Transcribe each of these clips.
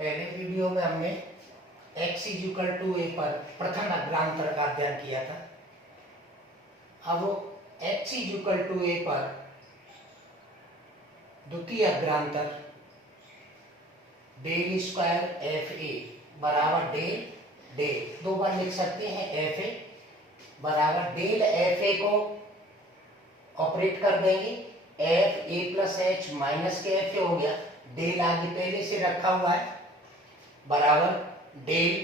पहले वीडियो में हमने x इक्वल टू ए पर प्रथम अग्रांतर का अध्ययन किया था। अब x इक्वल टू ए पर द्वितीय अग्रांतर डेल स्क्वायर एफ ए बराबर डेल डेल, दो बार लिख सकते हैं, एफ ए बराबर डेल एफ ए को ऑपरेट कर देंगे, F a plus h minus के एफ ए हो गया, डेल आगे पहले से रखा हुआ है बराबर डेल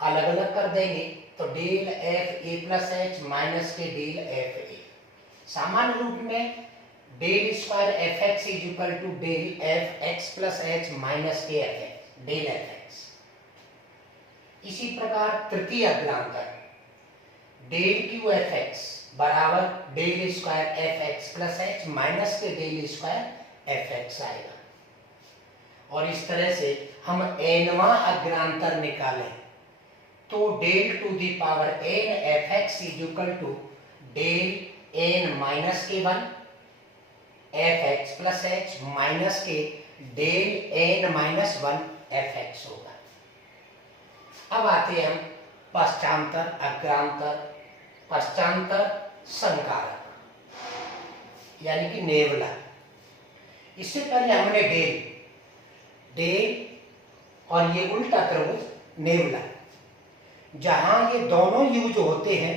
अलग अलग कर देंगे तो del f a plus h minus के डेल एफ ए। सामान्य रूप में del square f x is equal to del f x plus h minus के f x, del f x. इसी प्रकार तृतीय अग्रांतर डेल क्यू एफ एक्स बराबर del square f x plus h minus के डेल स्क्वायर एफ एक्स आएगा। और इस तरह से हम एनवां अग्रांतर निकालें तो del to the power n f x is equal to del n minus के one f x plus h minus के del n minus one f x होगा। अब आते हैं हम पश्चांतर अग्रांतर पश्चांतर संकारक यानी कि नेवला। इससे पहले हमने डेल डेल और ये उल्टा त्रिभुज नेवला, जहां ये दोनों यूज होते हैं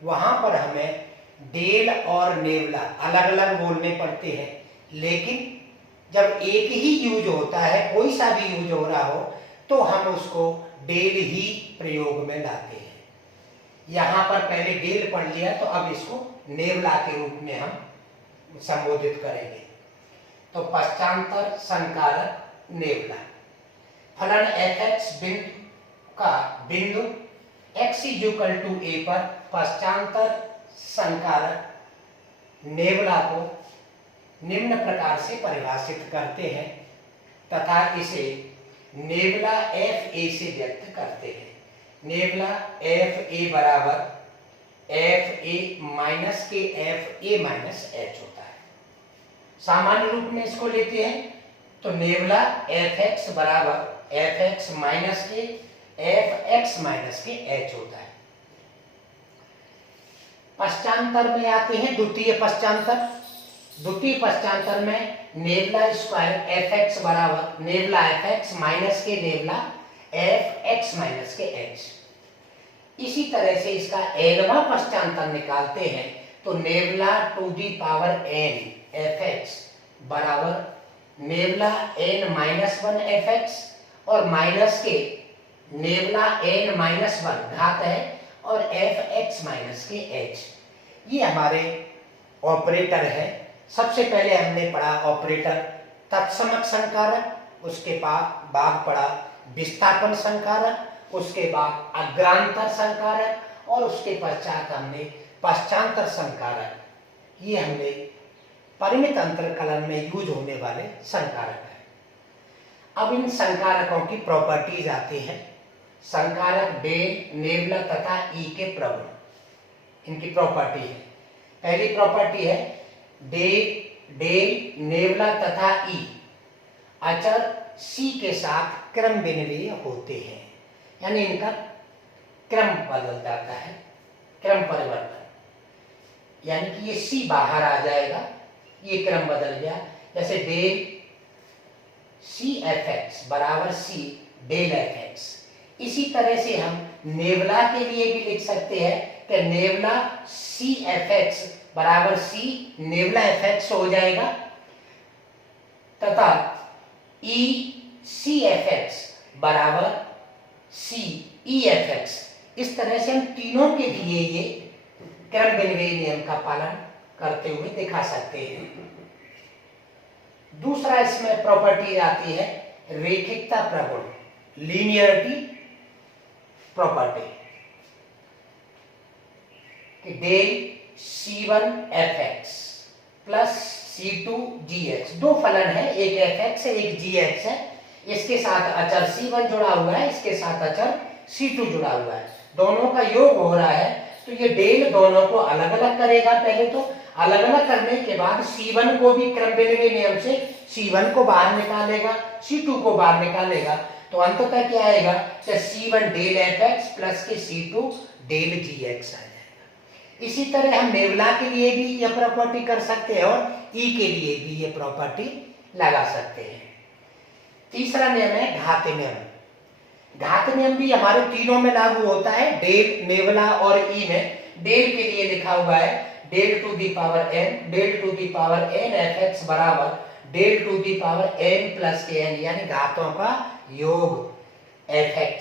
वहां पर हमें डेल और नेवला अलग अलग बोलने पड़ते हैं, लेकिन जब एक ही यूज होता है, कोई सा भी यूज हो रहा हो, तो हम उसको डेल ही प्रयोग में लाते हैं। यहां पर पहले डेल पढ़ लिया तो अब इसको नेवला के रूप में हम संबोधित करेंगे। तो पश्चांतर संकारक नेवला, फलन एफ एक्स बिंदु का बिंदु x इक्वल टू ए पर पश्चांतर संकारक नेवला को निम्न प्रकार से परिभाषित करते हैं तथा इसे नेवला एफ ए से व्यक्त करते हैं। नेवला एफ ए बराबर एफ ए माइनस के एफ ए माइनस एच होता है। सामान्य रूप में इसको लेते हैं तो नेवला एफ एक्स बराबर एफ एक्स माइनस के एफ एक्स माइनस के एच होता है। पश्चांतर में आते हैं द्वितीय पश्चांतर। द्वितीय पश्चांतर में नेवला स्क्वायर एफ एक्स बराबर नेवला एफ एक्स माइनस के नेवला एफ एक्स माइनस के एच। इसी तरह से इसका एनवां पश्चांतर निकालते हैं तो nabla to the power n f x बराबर nabla n minus one f x और माइनस के नेवला एन माइनस वन घात है और एफ एक्स माइनस के एच। ये हमारे ऑपरेटर है। सबसे पहले हमने पढ़ा ऑपरेटर तत्समक संकारक, उसके बाद पढ़ा विस्थापन संकारक, उसके बाद अग्रांतर संकारक और उसके पश्चात हमने पश्चांतर संकारक। ये हमने परिमित अंतरकलन में यूज होने वाले संकारक है। अब इन संकारकों की प्रॉपर्टीज आती हैं। संकारक डेल नेवला तथा ई के प्रगुण, इनकी प्रॉपर्टी है। पहली प्रॉपर्टी है डेल नेवला तथा ई अचर सी के साथ क्रम विनिमेय होते हैं, यानी इनका क्रम बदल जाता है, क्रम परिवर्तन, यानी कि ये सी बाहर आ जाएगा, ये क्रम बदल गया। जैसे डेल सी एफ एक्स बराबर सी डेल एफ एक्स। इसी तरह से हम नेवला के लिए भी लिख सकते हैं कि नेवला सी एफ एक्स बराबर सी नेवला एफ एक्स हो जाएगा तथा ई सी एफ एक्स बराबर सी ई एफ एक्स। इस तरह से हम तीनों के लिए ये क्रम विनिमेय नियम का पालन करते हुए दिखा सकते हैं। दूसरा इसमें प्रॉपर्टी आती है रेखिकता प्रगुण, लीनियरिटी प्रॉपर्टी, कि del C1 fx plus C2 gx, दो फलन है, एक fx है एक gx है। इसके साथ अचर C1 जुड़ा हुआ है, इसके साथ अचर C2 जुड़ा हुआ है, दोनों का योग हो रहा है। तो ये डेल दोनों को अलग अलग करेगा। पहले तो अलग अलग करने के बाद C1 को भी क्रम विनिमेय नियम से C1 को बाहर निकालेगा, C2 को बाहर निकालेगा, तो अंततः क्या आएगा? C1 डेल fx प्लस के C2 डेल gx आ जाएगा। इसी तरह हम नेवला के लिए भी यह प्रॉपर्टी कर सकते हैं और E के लिए भी ये प्रॉपर्टी लगा सकते हैं। तीसरा नियम है घात नियम। घात नियम भी हमारे तीनों में लागू होता है, डेल, नेवला और ई में। डेल के लिए लिखा हुआ है del to the power n fx बराबर del to the power n plus k n, यानी घातों का योग fx।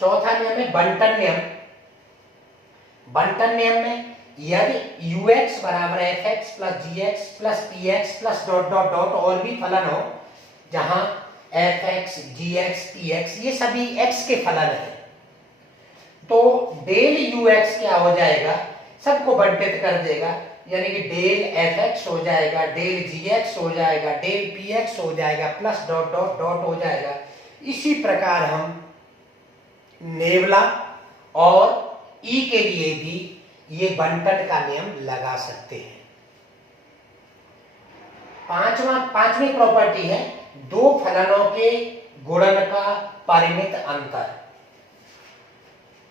चौथा नियम है बंटन नियम। बंटन नियम में यदि ux बराबर fx plus gx plus px plus dot dot dot और भी फलन हो, जहां fx, gx, px ये सभी x के फलन है, तो डेल ux क्या हो जाएगा? सबको बंटित कर देगा, यानी कि डेल fx हो जाएगा, डेल gx हो जाएगा, डेल px हो जाएगा, प्लस डॉट डॉट डॉट हो जाएगा। इसी प्रकार हम नेवला और ई के लिए भी ये बंटन का नियम लगा सकते हैं। पांचवी प्रॉपर्टी है दो फलनों के गुणन का परिमित अंतर,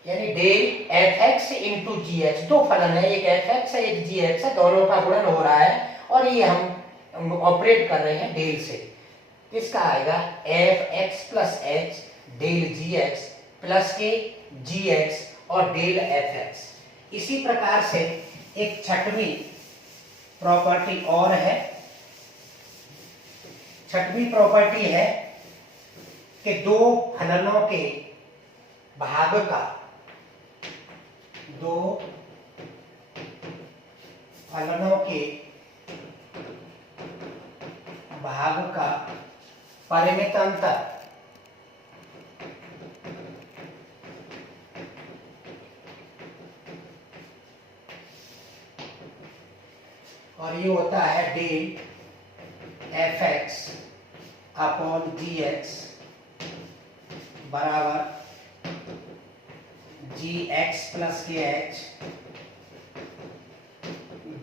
यानी डेल fx इंटू gx। दो फलन है, एक fx है एक gx है, दोनों का गुणन हो रहा है और ये हम ऑपरेट कर रहे हैं डेल से। इसका आएगा fx plus h del gx plus k gx और डेल fx। इसी प्रकार से एक छठवीं प्रॉपर्टी और है। छठवीं प्रॉपर्टी है कि दो फलनों के भाग का, दो फलनों के भाग का परिमित अंतर और ये होता है डेल fx अपॉन gx बराबर gx प्लस के h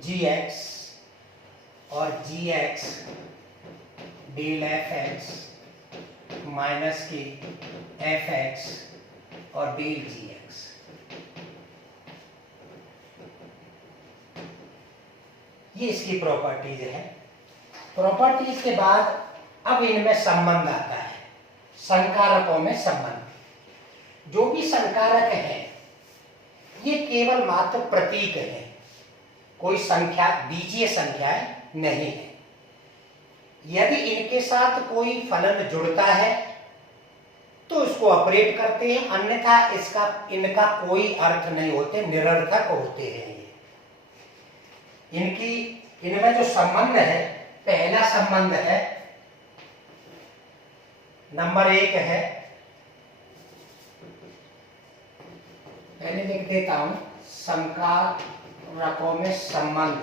gx और gx डेल fx माइनस के fx और डेल gx। ये इसकी प्रॉपर्टीज है। प्रॉपर्टीज के बाद अब इनमें संबंध आता है, संकारकों में संबंध। जो भी संकारक है ये केवल मात्र प्रतीक है, कोई संख्या, बीजीय संख्याएं नहीं है। यदि इनके साथ कोई फलन जुड़ता है तो इसको ऑपरेट करते हैं, अन्यथा इनका कोई अर्थ नहीं होते, निरर्थक होते हैं। इनमें जो संबंध है, पहला संबंध है नंबर 1 है, पहले लिख देता हूं, संकारकों में संबंध।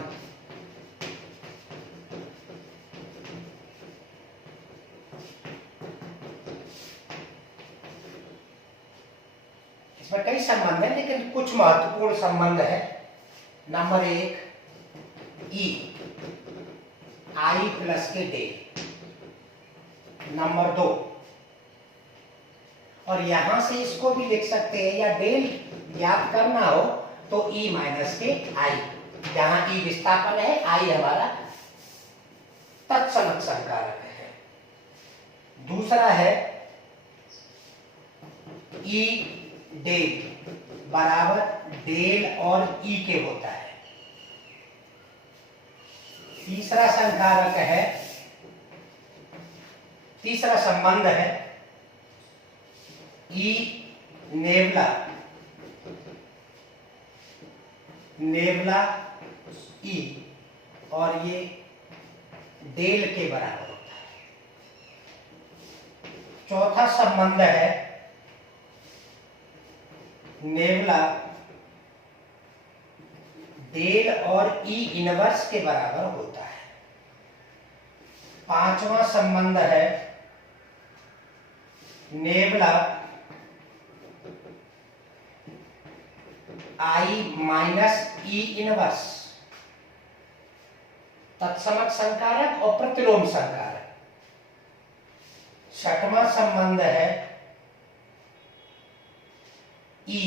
इसमें कई संबंध है लेकिन कुछ महत्वपूर्ण संबंध है। नंबर 1 ई, आई प्लस के डेल। नंबर 2, और यहां से इसको भी लिख सकते हैं, या डेल याद करना हो तो ई माइनस के आई, जहां ई विस्थापन है, आई हमारा तत्समक संकारक है। दूसरा है ई डेल बराबर डेल और ई के होता है। तीसरा संकारक है, तीसरा संबंध है ई नेवला, नेवला ई, और ये डेल के बराबर होता है। चौथा संबंध है नेवला डेल और ई इनवर्स के बराबर होता है। पांचवा संबंध है नेवला आई माइनस ई इनवर्स तत्समक संकारक और प्रतिलोम संकारक। छठवां संबंध है E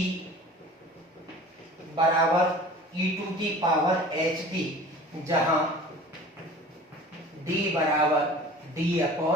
बराबर e⁻ht, जहां d बराबर d/dx।